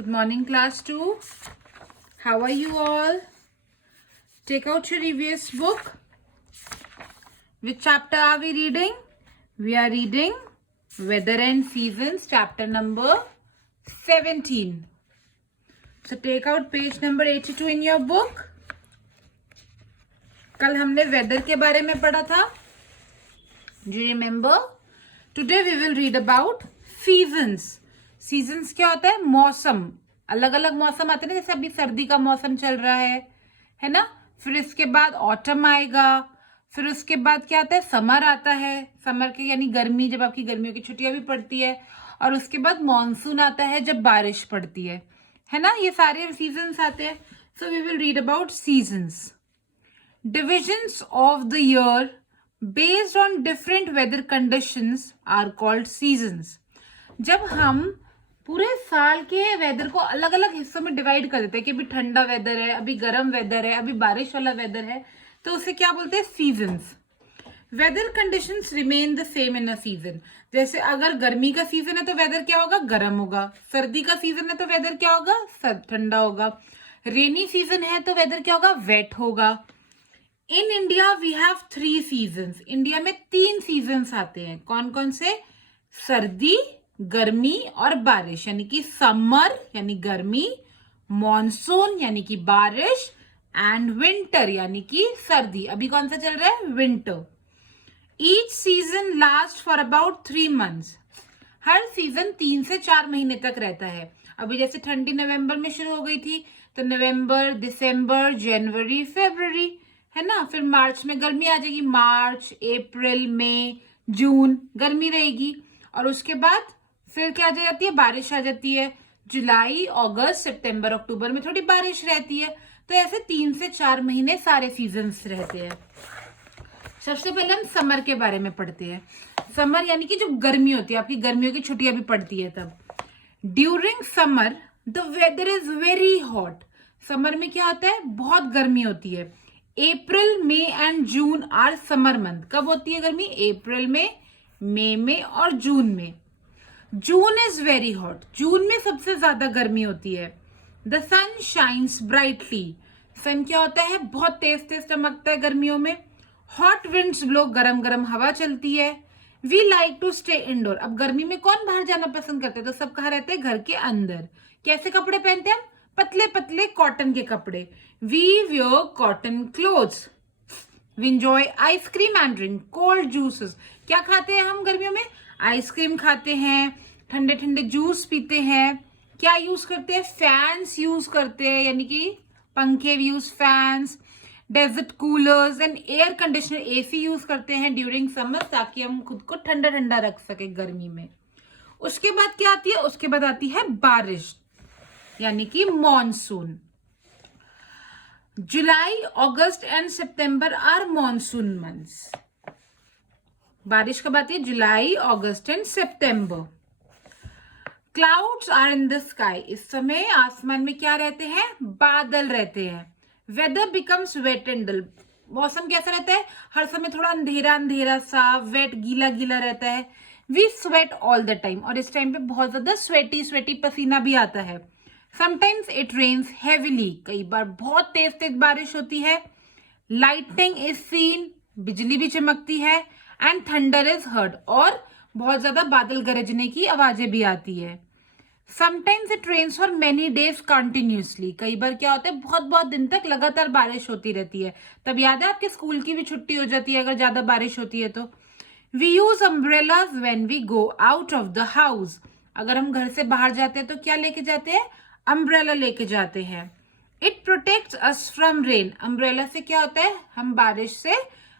Good morning, class 2. How are you all? Take out your EVS book. Which chapter are we reading? We are reading Weather and Seasons, chapter number 17. So take out page number 82 in your book. कल हमने weather के बारे में पढ़ा था. Do you remember? Today we will read about seasons. Seasons क्या होता है? मौसम. अलग अलग मौसम आते हैं ना, जैसे अभी सर्दी का मौसम चल रहा है ना. फिर इसके बाद ऑटम आएगा. फिर उसके बाद क्या आता है? समर आता है. समर के यानी गर्मी, जब आपकी गर्मियों की छुट्टियां भी पड़ती है. और उसके बाद मॉनसून आता है, जब बारिश पड़ती है ना. ये सारे सीजन्स आते हैं. So we will read about seasons. Divisions of the year based on different weather conditions are called seasons. जब हम पूरे साल के वेदर को अलग अलग हिस्सों में डिवाइड कर देते हैं कि अभी ठंडा वेदर है, अभी गर्म वेदर है, अभी बारिश वाला वेदर है, तो उसे क्या बोलते हैं? Seasons. Weather conditions remain the same in a season. जैसे अगर गर्मी का सीजन है तो वेदर क्या होगा? गर्म होगा. सर्दी का सीजन है तो वेदर क्या होगा? ठंडा होगा. रेनी सीजन है तो वेदर क्या होगा? वेट होगा. In India we have 3 seasons. India में 3 सीजन्स आते हैं. कौन कौन से? सर्दी, गर्मी और बारिश, यानी कि समर यानी गर्मी, मॉनसून यानी कि बारिश, एंड विंटर यानी कि सर्दी. अभी कौन सा चल रहा है? Winter. Each season last for about 3 months. Her season 3 से 4 महीने तक रहता है. अभी जैसे ठंडी नवंबर में शुरू हो गई थी, तो नवंबर, दिसंबर, जनवरी, फरवरी, है ना. फिर मार्च में गर्मी आ जाएगी. मार्च, अप्रैल, मई, जून गर्मी रहेगी. और उसके बाद फिर क्या आ जाती है? बारिश आ जाती है. जुलाई, अगस्त, सितंबर, अक्टूबर में थोड़ी बारिश रहती है. तो ऐसे 3 से 4 महीने सारे सीजन्स रहते हैं. सबसे पहले हम समर के बारे में पढ़ते हैं. समर यानी कि जब गर्मी होती है, आपकी गर्मियों की छुट्टियां भी पड़ती है तब. During summer the weather is very hot. Summer में क्या होता है? बहुत गर्मी होती है. April, May and June are summer month. कब होती है गर्मी? अप्रैल में, मई में और जून में. June is very hot. जून में सबसे ज्यादा गर्मी होती है. The sun shines brightly. Sun क्या होता है? बहुत तेज तेज चमकता है गर्मियों में. Hot winds blow. गरम गरम हवा चलती है. We like to stay indoor. अब गर्मी में कौन बाहर जाना पसंद करते हैं? तो सब कहाँ रहते हैं? घर के अंदर. कैसे कपड़े पहनते हैं हम? पतले पतले कॉटन के कपड़े. We wear cotton clothes. We enjoy ice cream and drink cold juices. क्या खाते हैं हम गर्मियों में? आइसक्रीम खाते हैं, ठंडे ठंडे जूस पीते हैं. क्या यूज करते हैं? फैंस यूज करते हैं, यानी कि पंखे use, fans, desert coolers and air conditioner, AC use करते हैं ड्यूरिंग समर, ताकि हम खुद को ठंडा ठंडा रख सके गर्मी में. उसके बाद क्या आती है? उसके बाद आती है बारिश, यानी कि monsoon. July, August and September are monsoon months. बारिश कब आती है? July, August and September. Clouds are in the sky. इस समय आसमान में क्या रहते हैं? बादल रहते हैं. Weather becomes wet and dull. मौसम कैसा रहता है? हर समय थोड़ा अंधेरा अंधेरा सा, वेट गीला गीला रहता है. We sweat all the time. और इस टाइम पे बहुत ज्यादा स्वेटी स्वेटी पसीना भी आता है. Sometimes it rains heavily. कई बार बहुत तेज तेज बारिश होती है. Lightning is seen. बिजली भी चमकती है. And thunder is heard. और बहुत ज्यादा बादल गरजने की आवाजें भी आती है. Sometimes it rains for many days continuously. कई बार क्या होता है? बहुत बहुत दिन तक लगातार बारिश होती रहती है. तब याद है आपके स्कूल की भी छुट्टी हो जाती है अगर ज्यादा बारिश होती है तो. We use umbrellas when we go out of the house. अगर हम घर से बाहर जाते हैं तो क्या लेके जाते हैं? अम्ब्रेला लेके जाते हैं. It protects us from rain. Umbrella से क्या होता है? हम बारिश से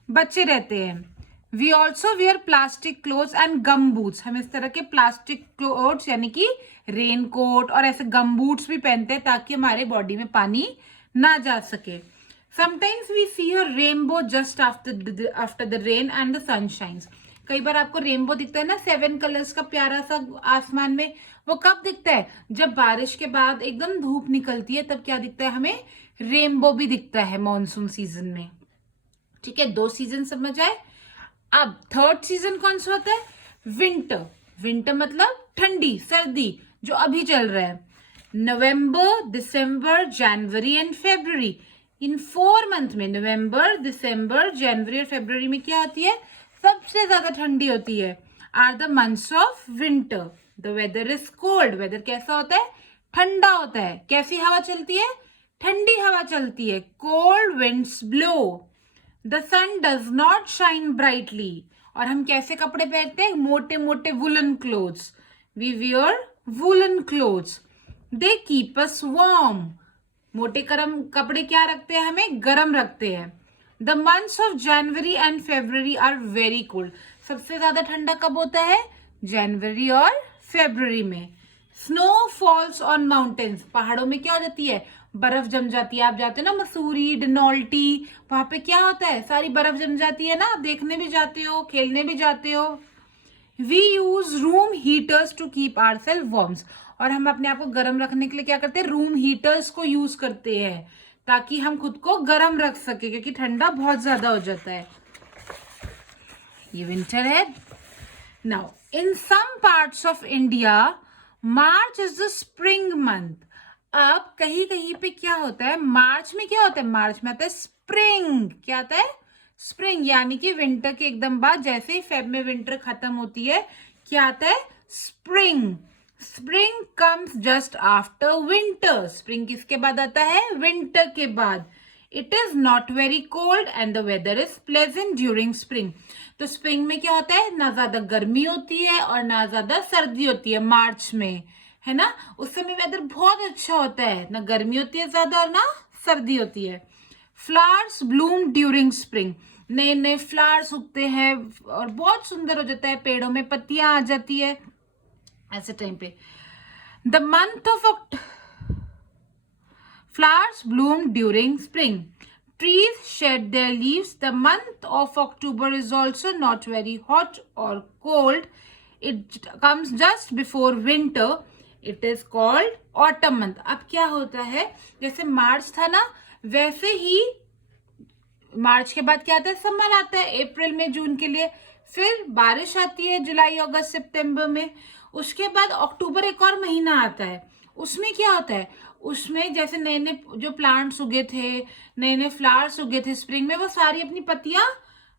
बचे रहते हैं. We also wear plastic clothes and gum boots. हम इस तरह के प्लास्टिक क्लोथ्स यानी कि रेन कोट और ऐसे गम बूट्स भी पहनते हैं, ताकि हमारे बॉडी में पानी ना जा सके. Sometimes we see a rainbow just after the rain and the sun shines. कई बार आपको रेनबो दिखता है ना, 7 कलर्स का प्यारा सा आसमान में. वो कब दिखता है? जब बारिश के बाद एकदम धूप निकलती है, तब क्या दिखता है हमें? रेनबो भी दिखता है मॉनसून सीजन में. ठीक है, 2 सीजन समझ आए. अब थर्ड सीजन कौन सा होता है? विंटर. विंटर मतलब ठंडी, सर्दी, जो अभी चल रहा है. नवंबर, दिसंबर, जनवरी एंड फेब्रुअरी। इन 4 मंथ में नवंबर, दिसंबर, जनवरी और फेब्रुअरी में क्या होती है? सबसे ज्यादा ठंडी होती है। Are the months of winter. The weather is cold. Weather कैसा होता है? ठंडा होता है। कैसी हवा चलती है? ठंडी हवा चलती है। Cold winds blow. The sun does not shine brightly. और हम कैसे कपड़े पहनते हैं? मोटे मोटे woollen clothes. We wear woollen clothes. They keep us warm. मोटे गर्म कपड़े क्या रखते हैं? हमें गर्म रखते हैं। The months of January and February are very cold. सबसे ज्यादा ठंडा कब होता है? जनवरी और फेब्रुअरी में। Snow falls on mountains. पहाड़ों में क्या हो जाती है? बर्फ जम जाती है। आप जाते हो ना मसूरी, डिनोल्टी, वहां पे क्या होता है? सारी बर्फ जम जाती है ना। देखने भी जाते हो, खेलने भी जाते हो। We use room heaters to keep our self warms. और हम अपने आप को गर्म रखने के लिए क्या करते हैं? रूम हीटर्स को यूज करते हैं ताकि हम खुद को गर्म रख सके, क्योंकि ठंडा बहुत ज्यादा हो जाता है। ये विंटर है। Now in some parts of India March is the spring month. अब कहीं कहीं पे क्या होता है? मार्च में क्या होता है? मार्च में आता है स्प्रिंग। क्या आता है? स्प्रिंग, यानी कि विंटर के एकदम बाद, जैसे ही फेब में विंटर खत्म होती है, क्या आता है? Spring. Spring comes just after winter. Spring किसके बाद आता है? विंटर के बाद। It is not very cold and the weather is pleasant during spring. तो स्प्रिंग में क्या होता है? ना ज्यादा गर्मी होती है और ना ज्यादा सर्दी होती है। मार्च में, है ना, उस समय वेदर बहुत अच्छा होता है। ना गर्मी होती है ज्यादा और ना सर्दी होती है। Flowers Bloom during spring. नए नए फ्लावर्स उगते हैं और बहुत सुंदर हो जाता है। पेड़ों में पत्तियां आ जाती है ऐसे टाइम पे। The month of flowers bloom during spring. Trees shed their leaves. The month of October is also not very hot or cold. It comes just before winter. It is called autumn month. अब क्या होता है? जैसे मार्च था ना, वैसे ही मार्च के बाद क्या आता है? समर आता है, अप्रैल में, जून के लिए। फिर बारिश आती है जुलाई, अगस्त, सितंबर में। उसके बाद अक्टूबर एक और महीना आता है। उसमें क्या होता है? उसमें जैसे नए नए जो प्लांट्स उगे थे, नए नए फ्लावर्स उगे थे स्प्रिंग में, वो सारी अपनी पत्तियां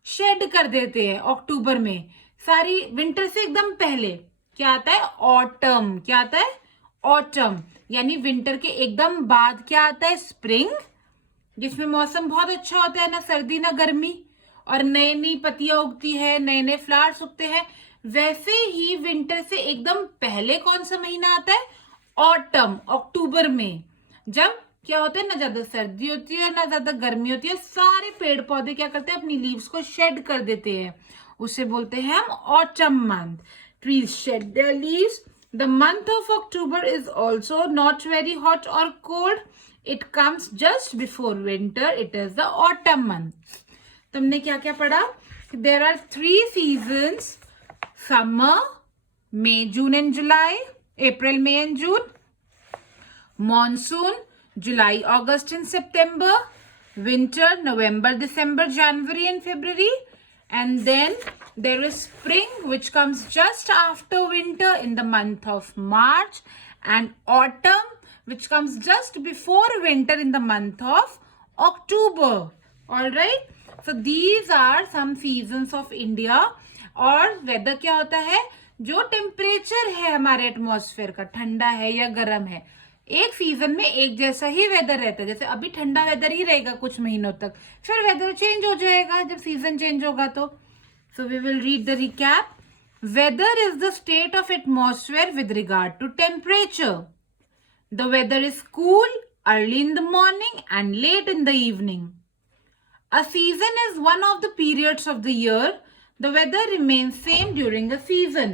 शेड कर देते हैं अक्टूबर में, सारी विंटर से एकदम पहले। क्या आता है? ऑटम। क्या आता है? ऑटम। यानी विंटर के एकदम बाद क्या आता है? स्प्रिंग, जिसमें मौसम बहुत अच्छा होता है, ना सर्दी ना गर्मी, और नई नई पत्तियां उगती है, नए नए फ्लावर्स उगते हैं। वैसे ही विंटर से एकदम पहले कौन सा महीना आता है? ऑटम, अक्टूबर में, जब क्या होता है? ना ज्यादा सर्दी होती है ना ज्यादा गर्मी होती है। सारे पेड़ पौधे क्या करते हैं? अपनी लीव्स को शेड कर देते हैं। उसे बोलते हैं हम autumn month. Trees shed their leaves. The month of October is also not very hot और cold. It comes just before winter. It is the autumn month. तुमने क्या क्या पढ़ा? There are 3 seasons: summer, May, June and July, April, May and June; monsoon, July, August and September; winter, November, December, January and February; and then there is spring, which comes just after winter in the month of March, and autumn, which comes just before winter in the month of October. All right, so these are some seasons of India. और weather क्या होता है? जो temperature है हमारे atmosphere का, ठंडा है या गर्म है, एक सीजन में एक जैसा ही वेदर रहता है। जैसे अभी ठंडा वेदर ही रहेगा कुछ महीनों तक, फिर वेदर चेंज हो जाएगा जब सीजन चेंज होगा तो। So we will read the recap. Weather is the state of atmosphere with regard to temperature. The weather is cool early in the morning and late in the evening. A season is one of the periods of the year. The weather remains same during the season.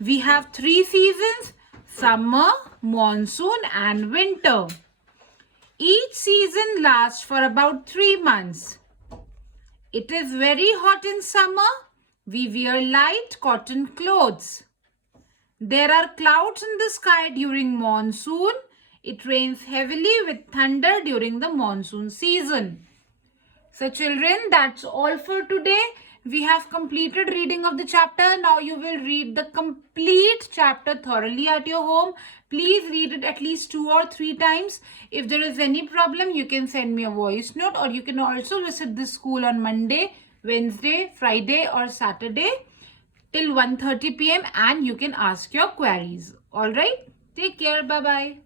We have 3 seasons: summer, monsoon and winter. Each season lasts for about 3 months. It is very hot in summer. We wear light cotton clothes. There are clouds in the sky during monsoon. It rains heavily with thunder during the monsoon season. So children, that's all for today. we have completed reading of the chapter. Now you will read the complete chapter thoroughly at your home. Please read it at least 2 or 3 times. If there is any problem, you can send me a voice note, or you can also visit the school on Monday, Wednesday, Friday or Saturday till 1:30 p.m. and you can ask your queries. All right? Take care. Bye-bye.